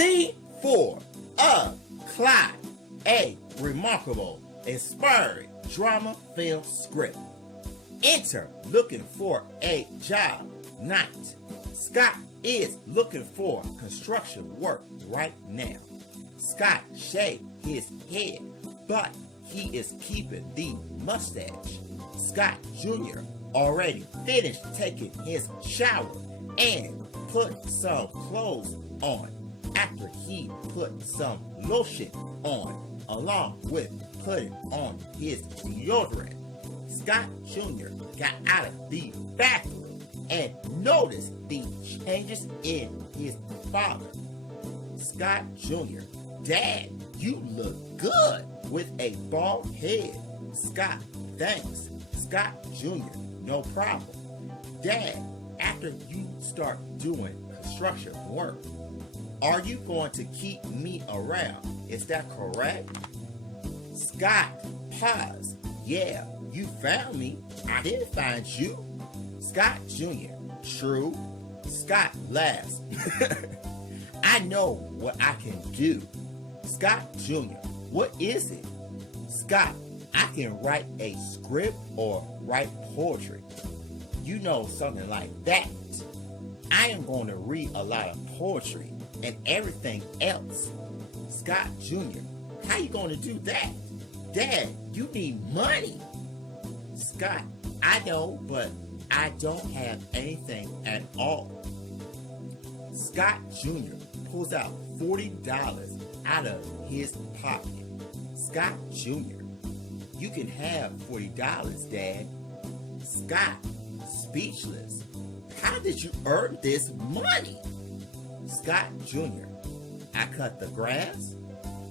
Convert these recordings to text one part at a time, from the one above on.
Scene 4 of Clyde, a remarkable, inspiring drama film script. Enter looking for a job night. Scott is looking for construction work right now. Scott shaved his head, but he is keeping the mustache. Scott Jr. already finished taking his shower and put some clothes on after he put some lotion on, along with putting on his deodorant. Scott Jr. got out of the bathroom and noticed the changes in his father. Scott Jr. Dad, you look good with a bald head. Scott, thanks. Scott Jr. No problem. Dad, after you start doing construction work, are you going to keep me around? Is that correct? Scott, pause. Yeah, you found me. I didn't find you. Scott Jr. True. Scott laughs. I know what I can do. Scott Jr. What is it? Scott, I can write a script or write poetry. You know, something like that. I am going to read a lot of poetry and everything else. Scott Jr. How you going to do that? Dad, you need money. Scott, I know, but I don't have anything at all. Scott Jr. pulls out $40 out of his pocket. Scott Jr. You can have $40, Dad. Scott, speechless. How did you earn this money? Scott Jr. I cut the grass,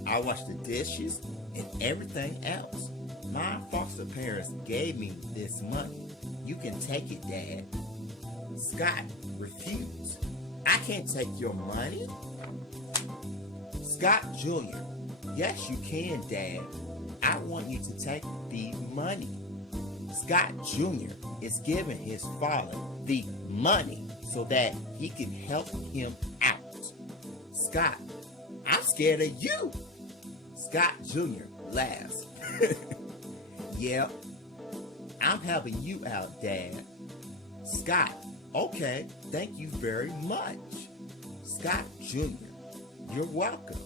I washed the dishes, and everything else. My foster parents gave me this money. You can take it, Dad. Scott refused. I can't take your money. Scott Jr. Yes, you can, Dad. I want you to take the money. Scott Jr. is giving his father the money so that he can help him out. Scott, I'm scared of you. Scott Jr. laughs. Yep, I'm helping you out, Dad. Scott, okay, thank you very much. Scott Jr., you're welcome.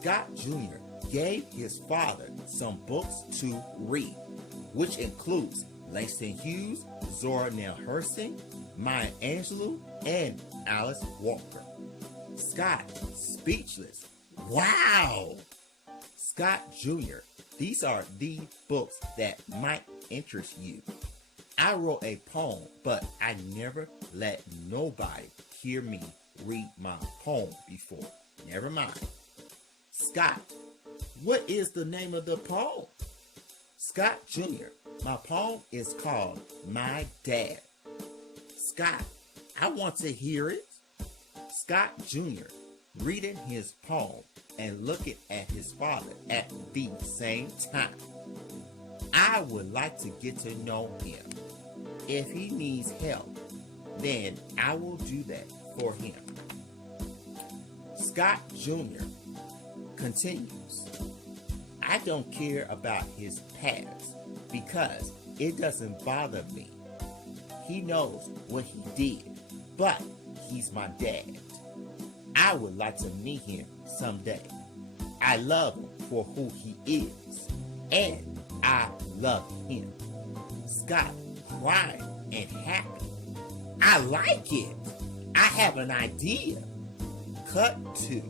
Scott Jr. gave his father some books to read, which includes Langston Hughes, Zora Neale Hurston, Maya Angelou, and Alice Walker. Scott, speechless. Wow! Scott Jr., these are the books that might interest you. I wrote a poem, but I never let nobody hear me read my poem before. Never mind. Scott, what is the name of the poem? Scott Jr., my poem is called My Dad. Scott, I want to hear it. Scott Jr. reading his poem and looking at his father at the same time. I would like to get to know him. If he needs help, then I will do that for him. Scott Jr. continues. I don't care about his past because it doesn't bother me. He knows what he did, but he's my dad. I would like to meet him someday. I love him for who he is, and I love him. Scott crying and happy. I like it. I have an idea. Cut to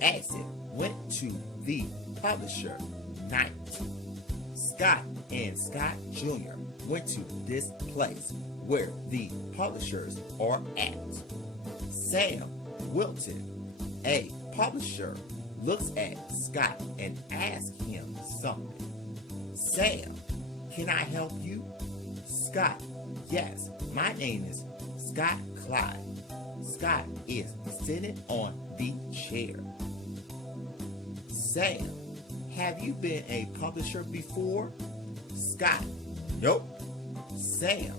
exit went to the publisher night. Scott and Scott Jr. went to this place where the publishers are at. Sam Wilton, a publisher, looks at Scott and asks him something. Sam, can I help you? Scott, yes, my name is Scott Clyde. Scott is sitting on the chair. Sam, have you been a publisher before? Scott, nope. Sam,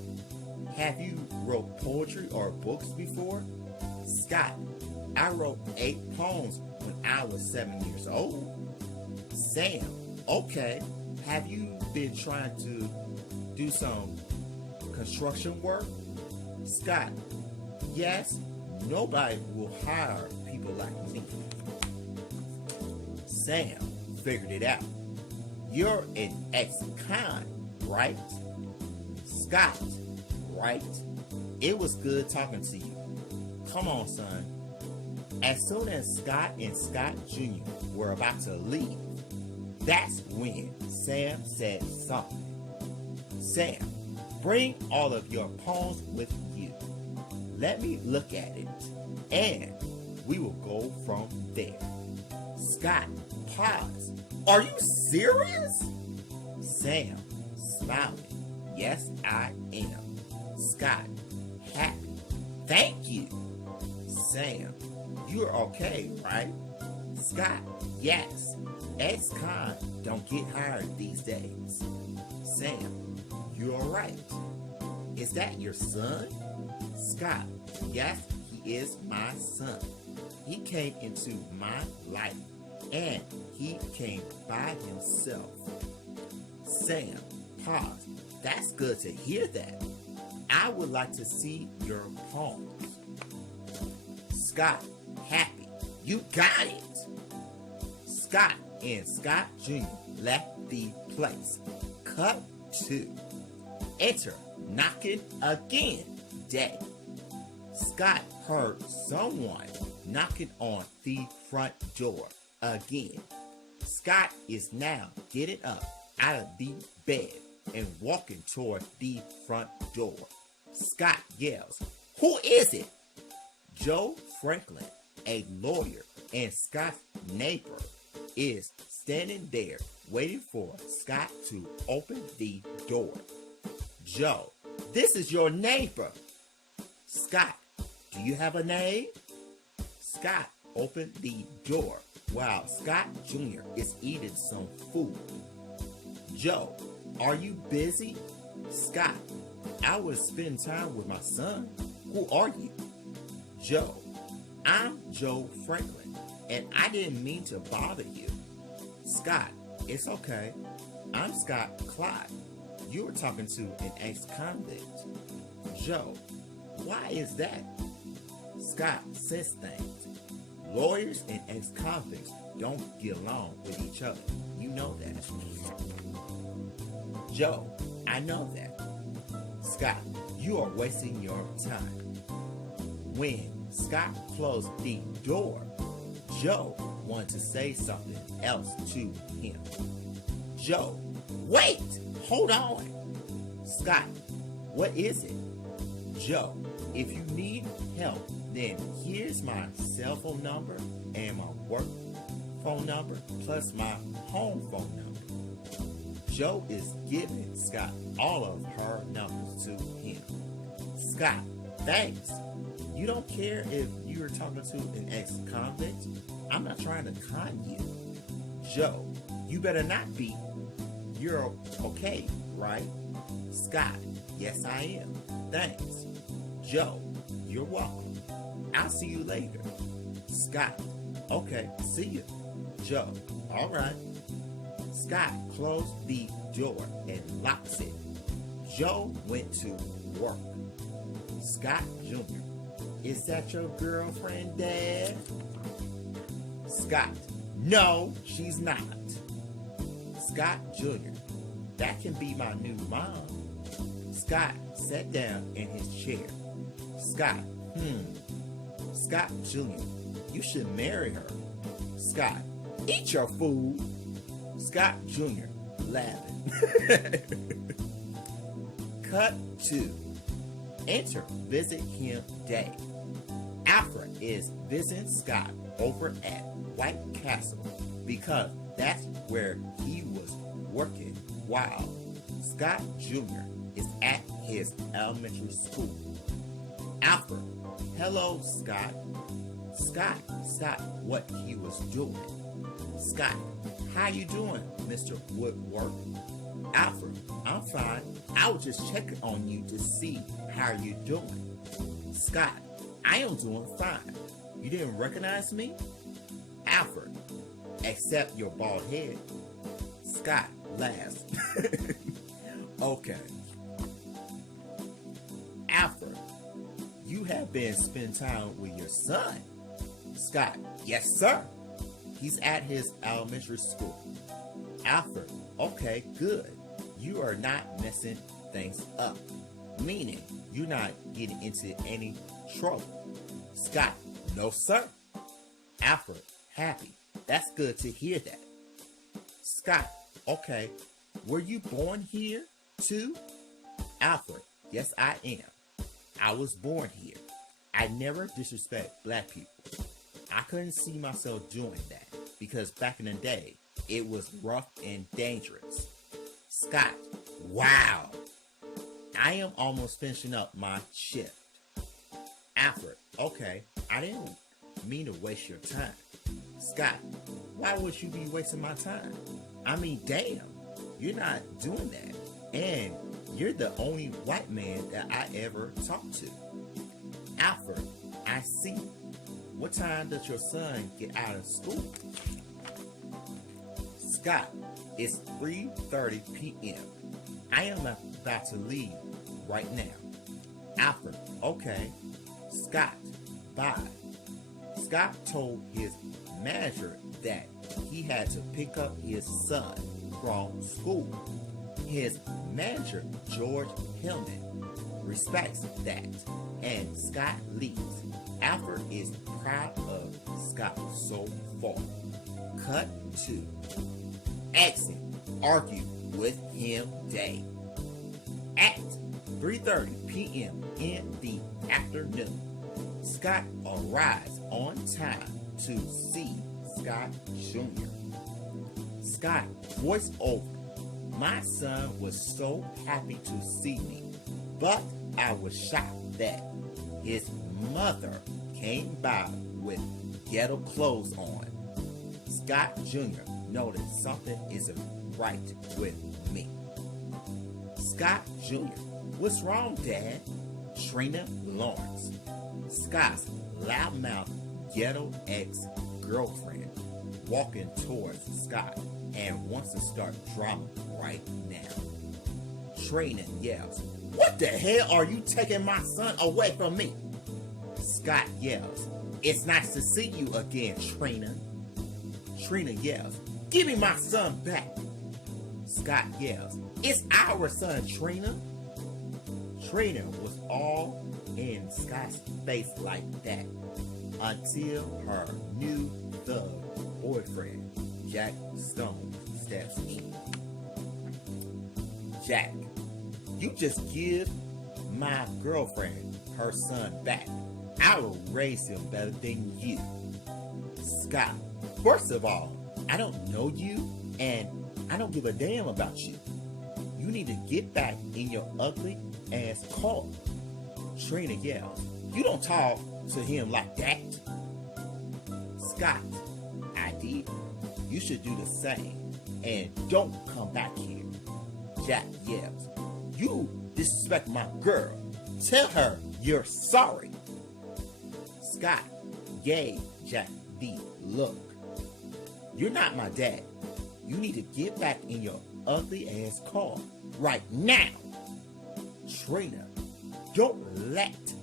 have you wrote poetry or books before? Scott, I wrote 8 poems when I was 7 years old. Sam, okay, have you been trying to do some construction work? Scott, yes, nobody will hire people like me. Sam figured it out. You're an ex-con, right? Scott, right? It was good talking to you. Come on, son. As soon as Scott and Scott Jr. were about to leave, that's when Sam said something. Sam, bring all of your poems with you. Let me look at it, and we will go from there. Scott, pause. Are you serious? Sam, smiling. Yes, I am. Scott, happy. Thank you. Sam, you're okay, right? Scott, yes. Ex-con don't get hired these days. Sam, you're alright. Is that your son? Scott, yes, he is my son. He came into my life, and he came by himself. Sam, pause. That's good to hear that. I would like to see your poems. Scott, happy. You got it. Scott and Scott Jr. left the place. Cut 2. Enter knocking again. Day. Scott heard someone knocking on the front door again. Scott is now getting up out of the bed and walking toward the front door. Scott yells, "Who is it?" Joe Franklin, a lawyer and Scott's neighbor, is standing there waiting for Scott to open the door. Joe, this is your neighbor. Scott, do you have a name? Scott opened the door while Scott Jr. is eating some food. Joe, are you busy? Scott, I was spending time with my son. Who are you? Joe, I'm Joe Franklin, and I didn't mean to bother you. Scott, it's okay. I'm Scott Clyde. You were talking to an ex-convict. Joe, why is that? Scott says things. Lawyers and ex-convicts don't get along with each other. You know that. Joe, I know that. Scott, you are wasting your time. When Scott closed the door, Joe wanted to say something else to him. Joe, wait! Hold on! Scott, what is it? Joe, if you need help, then here's my cell phone number and my work phone number plus my home phone number. Joe is giving Scott all of her numbers to him. Scott, thanks. You don't care if you were talking to an ex-convict? I'm not trying to con you. Joe, you better not be. You're okay, right? Scott, yes I am. Thanks. Joe, you're welcome. I'll see you later. Scott, okay, see you. Joe, all right. Scott closed the door and locks it. Joe went to work. Scott Jr., is that your girlfriend, Dad? Scott, no, she's not. Scott Jr., that can be my new mom. Scott sat down in his chair. Scott, Scott Jr., you should marry her. Scott, eat your food. Scott Jr. laughing. Cut 2. Enter visit him day. Alfred is visiting Scott over at White Castle because that's where he was working while Scott Jr. is at his elementary school. Alfred, hello Scott. Scott stopped what he was doing. Scott, how you doing, Mr. Woodwork? Alfred, I'm fine. I was just checking on you to see how you're doing. Scott, I am doing fine. You didn't recognize me? Alfred, except your bald head. Scott laughs. Okay. Alfred, you have been spending time with your son. Scott, yes sir. He's at his elementary school. Alfred, okay, good. You are not messing things up. Meaning, you're not getting into any trouble. Scott, no sir. Alfred, happy. That's good to hear that. Scott, okay. Were you born here too? Alfred, yes I am. I was born here. I never disrespect black people. I couldn't see myself doing that because back in the day, it was rough and dangerous. Scott, wow. I am almost finishing up my shift. Alfred, okay, I didn't mean to waste your time. Scott, why would you be wasting my time? I mean, damn, you're not doing that. And you're the only white man that I ever talked to. Alfred, I see. What time does your son get out of school? Scott, it's 3:30 p.m. I am about to leave right now. Alfred, okay. Scott, bye. Scott told his manager that he had to pick up his son from school. His manager, George Hillman, respects that, and Scott leaves. Alfred is proud of Scott so far. Cut 2. Exit. Argue with him day. At 3:30 p.m. in the afternoon, Scott arrives on time to see Scott Jr. Scott, voice over. My son was so happy to see me, but I was shocked that his mother came by with ghetto clothes on. Scott Jr. noticed something isn't right with me. Scott Jr. What's wrong, Dad? Trina Lawrence. Scott's loudmouth ghetto ex-girlfriend walking towards Scott and wants to start drama right now. Trina yells, "What the hell are you taking my son away from me?" Scott yells, "It's nice to see you again, Trina." Trina yells, "Give me my son back." Scott yells, "It's our son, Trina." Trina was all in Scott's face like that until her new thug boyfriend, Jack Stone, steps in. "Jack, you just give my girlfriend her son back. I will raise him better than you." Scott, first of all, I don't know you and I don't give a damn about you. You need to get back in your ugly ass car. Trina yells, "You don't talk to him like that." Scott, I did. You should do the same and don't come back here. Jack yells, "You disrespect my girl. Tell her you're sorry." Scott gave Jack the look. "You're not my dad. You need to get back in your ugly ass car right now." Trina, don't let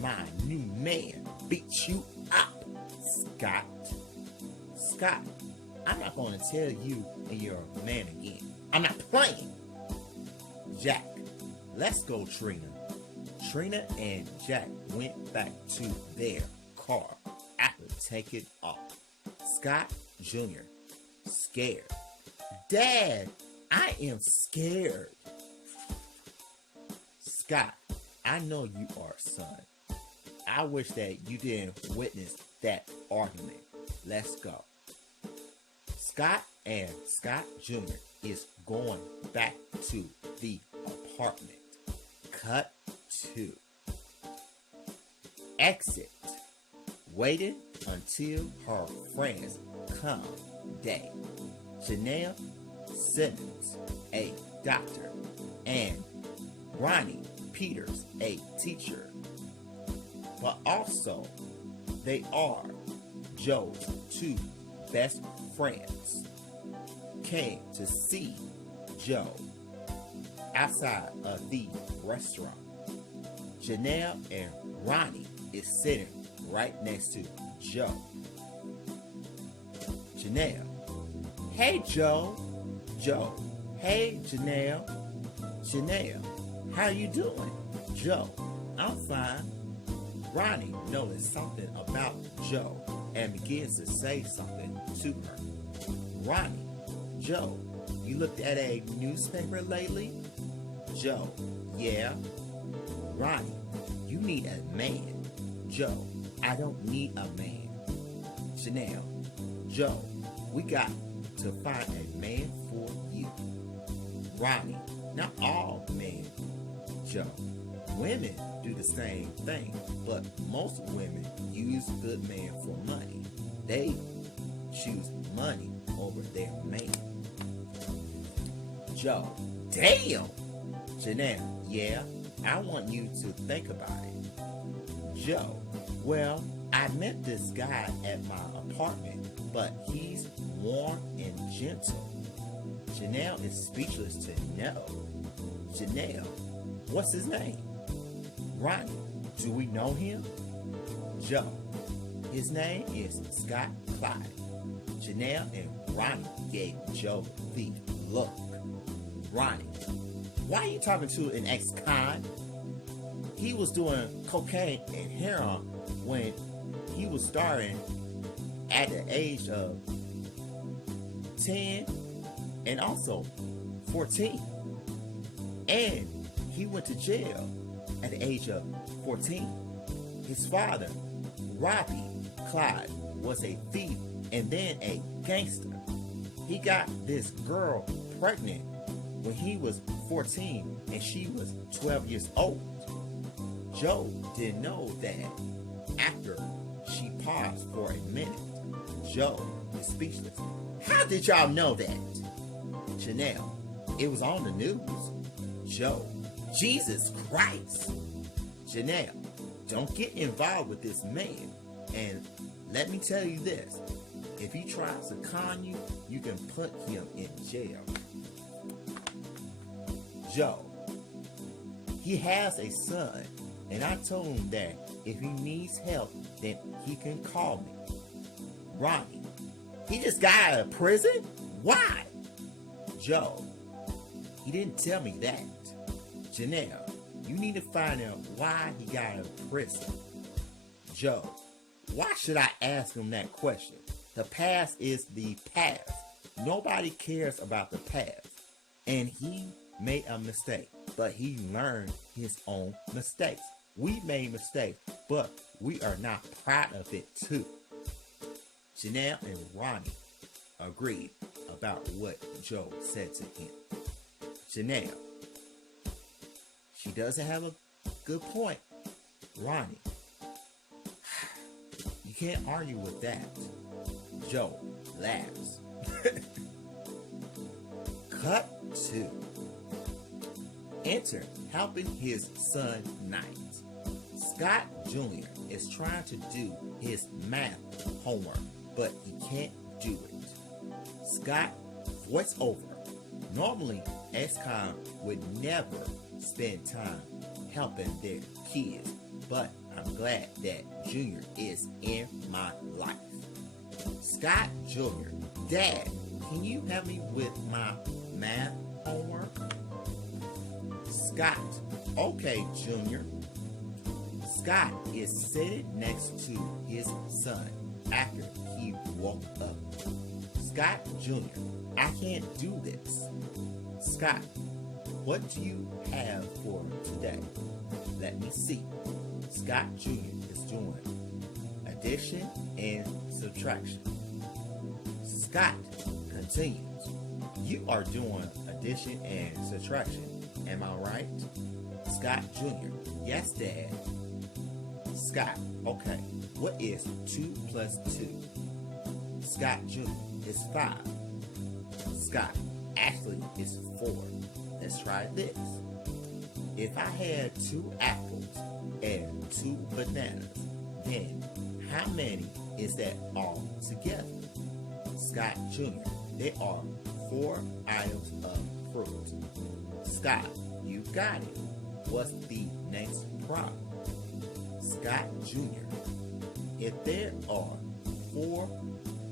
my new man beat you up. Scott. Scott, I'm not going to tell you and your man again. I'm not playing. Jack, let's go, Trina. Trina and Jack went back to their car after taking off. Scott Jr. scared. "Dad, I am scared." Scott, I know you are, son. I wish that you didn't witness that argument. Let's go. Scott and Scott Jr. is going back to the apartment. Cut 2. Exit. Waited until her friends come day. Janelle Simmons, a doctor, and Ronnie Peters, a teacher, but also They are Joe's two best friends. Came to see Joe outside of the restaurant. Janelle and Ronnie is sitting right next to Joe. Janelle, hey Joe. Joe, hey Janelle. Janelle, how you doing? Joe, I'm fine. Ronnie noticed something about Joe and begins to say something to her. Ronnie, Joe, you looked at a newspaper lately? Joe, yeah. Ronnie, you need a man. Joe, I don't need a man. Janelle, Joe, we got to find a man for you. Ronnie, not all men. Joe, women do the same thing, but most women use good men for money. They choose money over their man. Joe, damn! Janelle, yeah, I want you to think about it. Joe, well, I met this guy at my apartment, but he's warm and gentle. Janelle is speechless to know. Janelle, what's his name? Ronnie, do we know him? Joe, his name is Scott Clyde. Janelle and Ronnie gave Joe the look. Ronnie, why are you talking to an ex-con? He was doing cocaine and heroin when he was starting at the age of 10 and also 14. And he went to jail at the age of 14. His father, Robbie Clyde, was a thief and then a gangster. He got this girl pregnant when he was 14 and she was 12 years old. Joe didn't know that. After she paused for a minute, Joe is speechless. How did y'all know that? Janelle, it was on the news. Joe, Jesus Christ. Janelle, don't get involved with this man. And let me tell you this, if he tries to con you, you can put him in jail. Joe, he has a son, and I told him that if he needs help, then he can call me. Ronnie, he just got out of prison? Why? Joe, he didn't tell me that. Janelle, you need to find out why he got out of prison. Joe, why should I ask him that question? The past is the past. Nobody cares about the past. And he made a mistake, but he learned his own mistakes. We made mistakes, but we are not proud of it too. Janelle and Ronnie agreed about what Joe said to him. Janelle, she doesn't have a good point. Ronnie, you can't argue with that. Joe laughs. Cut 2. Enter helping his son Knight. Scott Jr. is trying to do his math homework, but he can't do it. Scott, voice over. Normally, ex-con would never spend time helping their kids, but I'm glad that Junior is in my life. Scott Jr., Dad, can you help me with my math homework? Scott, okay, Junior. Scott is sitting next to his son after he woke up. Scott Jr., I can't do this. Scott, what do you have for today? Let me see. Scott Jr. is doing addition and subtraction. Scott continues. You are doing addition and subtraction. Am I right? Scott Jr. Yes, Dad. Scott, okay. What is 2 plus 2? Scott Jr. is 5. Scott, actually it's 4. Let's try this. If I had 2 apples and 2 bananas, then How many is that all together? Scott Jr., there are 4 items of fruit. Scott, you got it. What's the next problem? Scott Jr., if there are 4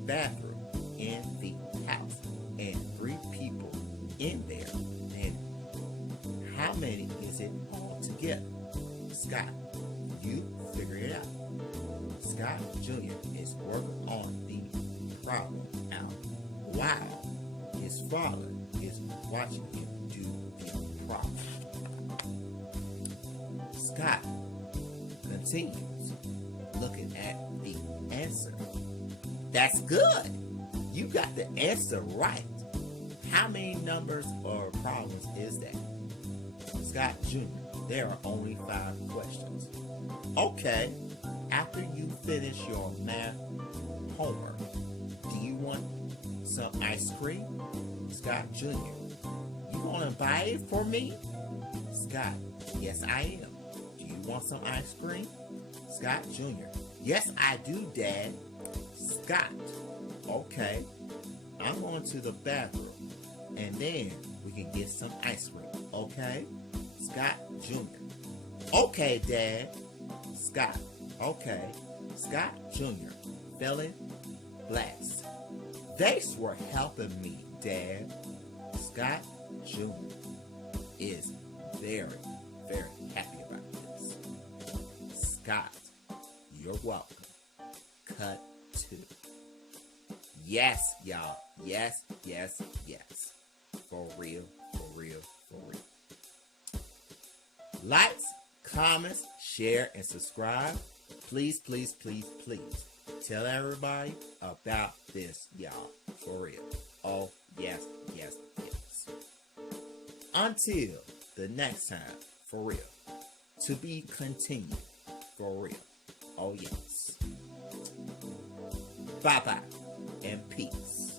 bathrooms in the house and 3 people in there, then how many is it all together? Scott, you figure it out. Scott Jr. is working on the problem out while his father is watching him do the problem. Scott continues looking at the answer. That's good. You got the answer right. How many numbers or problems is that? Scott Jr., there are only 5 questions. Okay, after you finish your math homework, do you want some ice cream? Scott Jr., you want to buy it for me? Scott, yes I am. Do you want some ice cream? Scott Jr., yes I do, Dad. Scott, okay, I'm going to the bathroom and then we can get some ice cream, okay? Scott Jr., okay, Dad. Scott, okay. Scott Jr., feeling blessed. Thanks for helping me, Dad. Scott Jr. is very, very happy about this. Scott, you're welcome. Cut 2. Yes, y'all. Yes, yes, yes. For real, for real, for real. Likes, comments, share, and subscribe. Please, please, please, please. Tell everybody about this, y'all. For real. Oh, yes, yes, yes. Until the next time, for real. To be continued, for real. Oh, yes. Bye-bye and peace.